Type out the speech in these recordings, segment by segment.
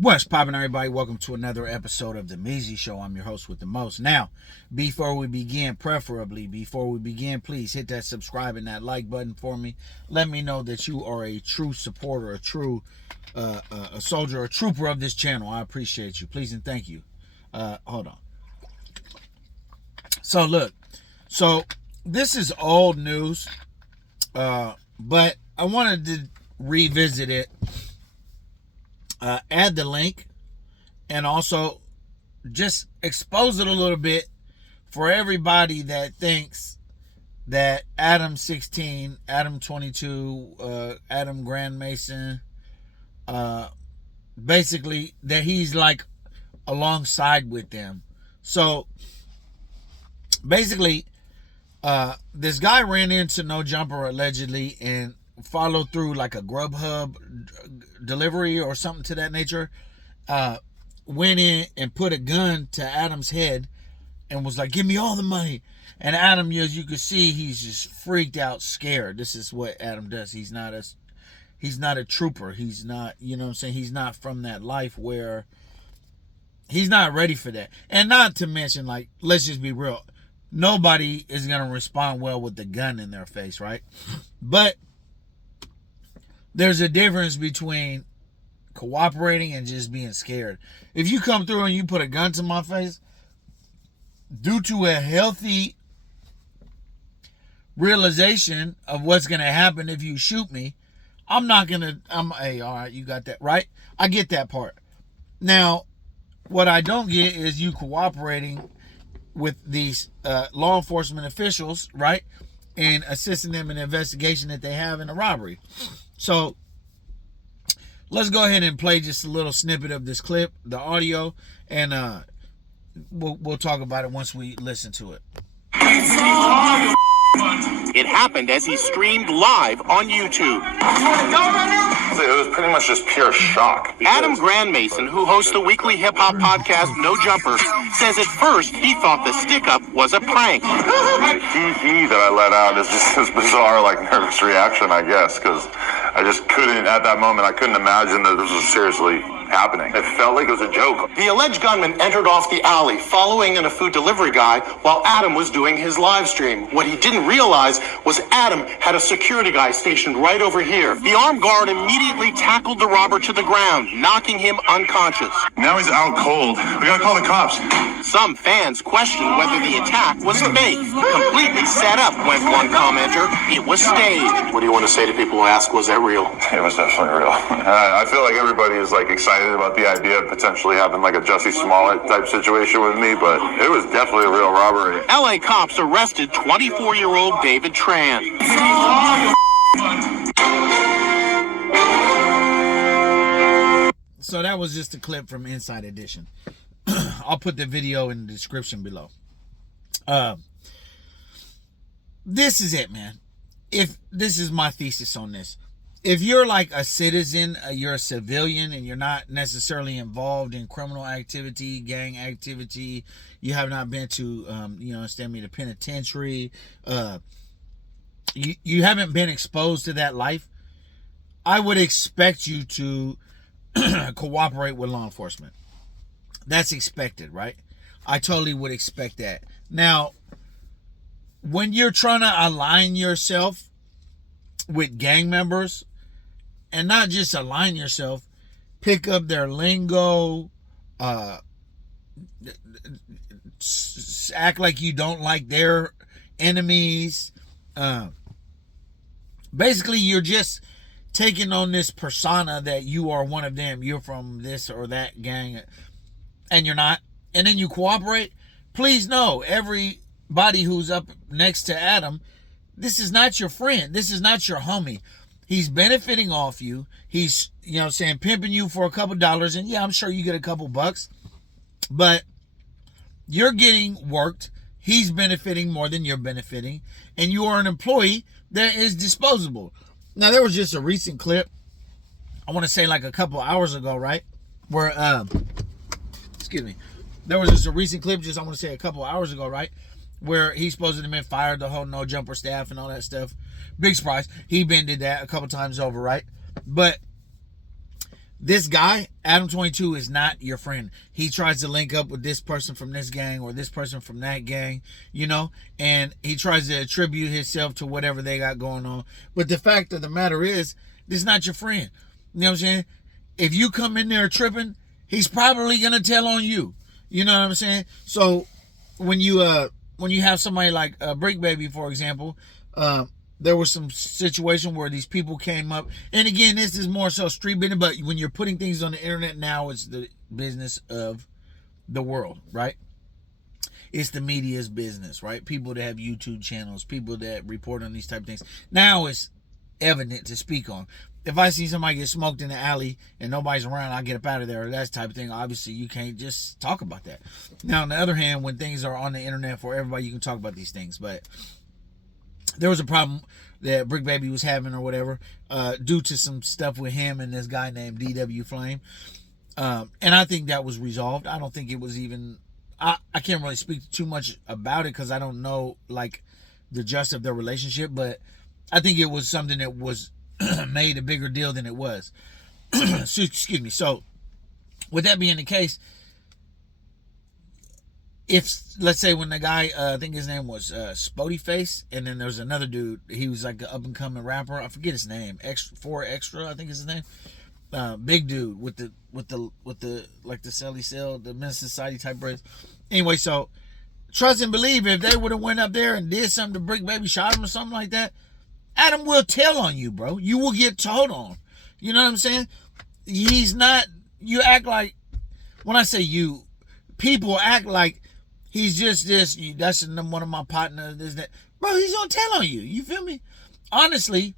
What's poppin', everybody? Welcome to another episode of The Measy Show. I'm your host with the most. Now, before we begin, please hit that subscribe and that like button for me. Let me know that you are a true supporter, a soldier, a trooper of this channel. I appreciate you. Please and thank you. Hold on. So, look. So, this is old news, but I wanted to revisit it. Add the link and also just expose it a little bit for everybody that thinks that Adam 16, Adam 22, Adam Grand Mason, basically that he's like alongside with them. So basically, this guy ran into No Jumper allegedly and followed through like a Grubhub delivery or something to that nature, went in and put a gun to Adam's head and was like, give me all the money. And Adam, as you can see, he's just freaked out, scared. This is what Adam does. He's not a trooper. He's not, you know what I'm saying? He's not from that life where he's not ready for that. And not to mention, like, let's just be real. Nobody is going to respond well with the gun in their face, right? But there's a difference between cooperating and just being scared. If you come through and you put a gun to my face, due to a healthy realization of what's going to happen if you shoot me, hey, all right, you got that, right? I get that part. Now, what I don't get is you cooperating with these law enforcement officials, right? And assisting them in the investigation that they have in a robbery. So let's go ahead and play just a little snippet of this clip, the audio, and we'll talk about it once we listen to it. It happened as he streamed live on YouTube. It was pretty much just pure shock. Adam Grand Mason, who hosts the weekly hip-hop podcast No Jumper, says at first he thought the stick-up was a prank. The hee-hee that I let out is just this bizarre, like, nervous reaction, I guess, because I just couldn't, at that moment, I couldn't imagine that this was seriously happening. It felt like it was a joke. The alleged gunman entered off the alley, following in a food delivery guy, while Adam was doing his live stream. What he didn't realize was Adam had a security guy stationed right over here. The armed guard immediately tackled the robber to the ground, knocking him unconscious. Now he's out cold. We gotta call the cops. Some fans questioned whether the attack was fake, completely set up, went one commenter. It was staged. What do you want to say to people who ask, was that real? It was definitely real. I feel like everybody is, like, excited about the idea of potentially having, like, a Jussie Smollett type situation with me, but it was definitely a real robbery. LA cops arrested 24-year-old David Tran. So that was just a clip from Inside Edition. I'll put the video in the description below. This is it, man. If this is my thesis on this. If you're like a citizen, you're a civilian, and you're not necessarily involved in criminal activity, gang activity, you have not been to, the penitentiary, you haven't been exposed to that life, I would expect you to cooperate with law enforcement. That's expected, right? I totally would expect that. Now, when you're trying to align yourself with gang members, and not just align yourself, pick up their lingo, act like you don't like their enemies. Basically, you're just taking on this persona that you are one of them. You're from this or that gang, and you're not. And then you cooperate. Please know, everybody who's up next to Adam, this is not your friend. This is not your homie. He's benefiting off you. He's, pimping you for a couple dollars. And yeah, I'm sure you get a couple bucks. But you're getting worked. He's benefiting more than you're benefiting. And you are an employee that is disposable. Now, there was just a recent clip, I want to say like a couple hours ago, right? Where, there was just a recent clip, I want to say a couple hours ago, right? Where he's supposed to have been fired, the whole No Jumper staff and all that stuff. Big surprise. He been did that a couple times over, right? But This guy, Adam 22, is not your friend. He tries to link up with this person from this gang or this person from that gang, you know, and he tries to attribute himself to whatever they got going on. But the fact of the matter is, this is not your friend. You know what I'm saying? If you come in there tripping, he's probably gonna tell on you. You know what I'm saying? So when you have somebody like Brick Baby, for example, there was some situation where these people came up, and again, this is more so street business, but when you're putting things on the internet now, it's the business of the world, right? It's the media's business, right? People that have YouTube channels, people that report on these type of things. Now it's evident to speak on. If I see somebody get smoked in the alley and nobody's around, I get up out of there, or that type of thing. Obviously, you can't just talk about that. Now, on the other hand, when things are on the internet for everybody, you can talk about these things, but there was a problem that Brick Baby was having or whatever, due to some stuff with him and this guy named DW Flame. And I think that was resolved. I don't think it was even, I can't really speak too much about it because I don't know like the gist of their relationship, but I think it was something that was made a bigger deal than it was. So, excuse me. So with that being the case, if, let's say, when the guy, I think his name was Spody Face, and then there's another dude, he was like an up-and-coming rapper, I forget his name, Extra, I think is his name, big dude with the like the Sally Cell, the Men's Society type braids. Anyway, so trust and believe, if they would have went up there and did something to Brick Baby, shot him or something like that, Adam will tell on you, bro. You will get told on. You know what I'm saying? He's not, you act like, when I say you, people act like he's just this, that's one of my partners, this, that. Bro, he's gonna tell on you. You feel me? Honestly.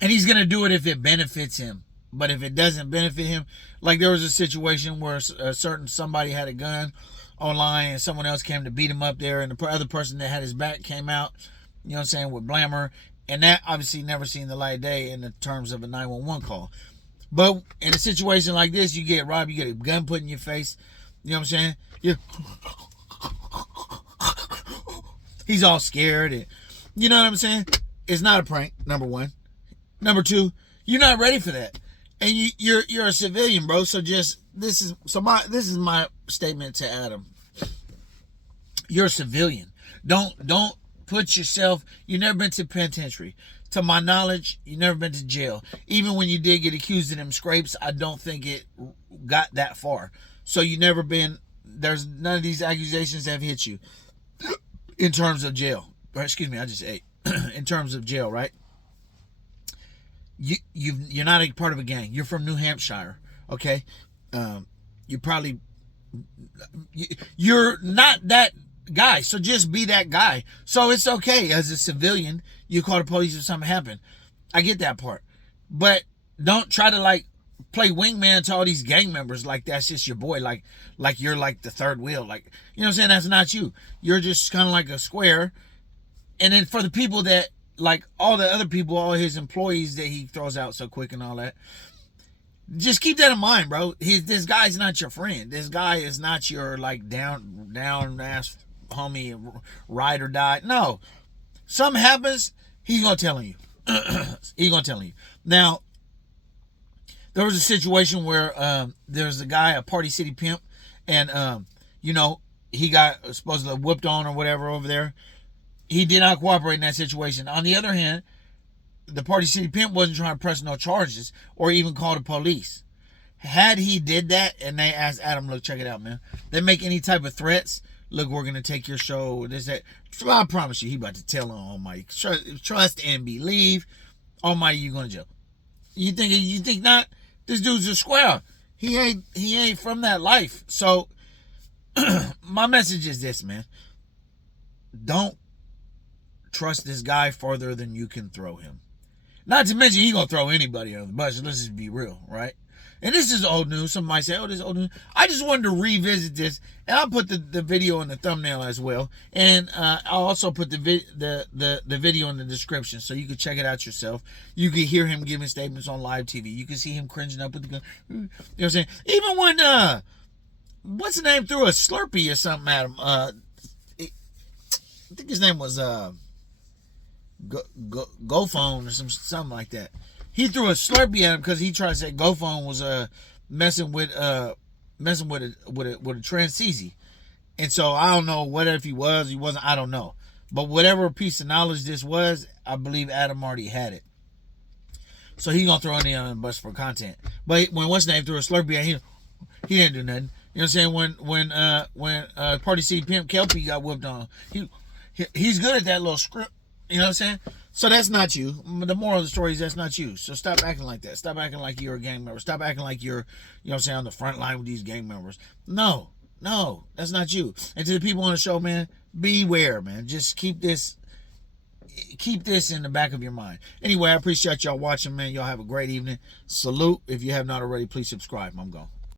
And he's gonna do it if it benefits him. But if it doesn't benefit him, like there was a situation where somebody had a gun online and someone else came to beat him up there, and the other person that had his back came out, you know what I'm saying, with Blammer. And that obviously never seen the light of day in the terms of a 911 call. But in a situation like this, you get robbed, you get a gun put in your face, you know what I'm saying? He's all scared, and you know what I'm saying? It's not a prank, number one. Number two, you're not ready for that. And you're a civilian, bro. So this is my statement to Adam. You're a civilian. Don't put yourself, you've never been to penitentiary. To my knowledge, you've never been to jail. Even when you did get accused of them scrapes, I don't think it got that far. So you never been, there's none of these accusations have hit you in terms of jail. Or excuse me, I just ate. In terms of jail, right? You're not a part of a gang. You're from New Hampshire, okay? You're not that guy, so just be that guy. So it's okay as a civilian, you call the police if something happened. I get that part. But don't try to like play wingman to all these gang members like that's just your boy, like you're like the third wheel, like, you know what I'm saying? That's not you. You're just kind of like a square. And then for the people that, like all the other people, all his employees that he throws out so quick and all that, just keep that in mind, bro. This guy's not your friend. This guy is not your like down ass homie, ride or die. No, something happens, he's gonna tell you. He's gonna tell you. Now, there was a situation where there's a guy, a Party City pimp, and you know, he got supposedly whooped on or whatever over there. He did not cooperate in that situation. On the other hand, the Party City pimp wasn't trying to press no charges or even call the police. Had he did that and they asked Adam, look, check it out, man. They make any type of threats. Look, we're going to take your show. This, that. So I promise you, he about to tell on Almighty. Trust and believe. Almighty, you going to jail. You think not? This dude's a square. He ain't from that life. So my message is this, man. Don't trust this guy further than you can throw him. Not to mention he gonna throw anybody on the bus. Let's just be real, right? And this is old news. Some might say, oh, this is old news. I just wanted to revisit this, and I'll put the video in the thumbnail as well, and I'll also put the video in the description so you can check it out yourself. You can hear him giving statements on live TV. You can see him cringing up with the gun. You know what I'm saying? Even when what's the name, threw a Slurpee or something at him. I think his name was GoPhone or something like that. he threw a Slurpee at him because he tried to say GoPhone was messing with a transcesi. And so I don't know whether if he wasn't, I don't know. But whatever piece of knowledge this was, I believe Adam already had it. So he gonna throw any on the bus for content. But when what's name threw a Slurpee at him, he didn't do nothing. You know what I'm saying? When Party City Pimp Kelpie got whooped on, he's good at that little script. You know what I'm saying? So that's not you. The moral of the story is that's not you. So stop acting like that. Stop acting like you're a gang member. Stop acting like you're, you know what I'm saying, on the front line with these gang members. No, that's not you. And to the people on the show, man, beware, man. Just keep this in the back of your mind. Anyway, I appreciate y'all watching, man. Y'all have a great evening. Salute. If you have not already, please subscribe. I'm gone.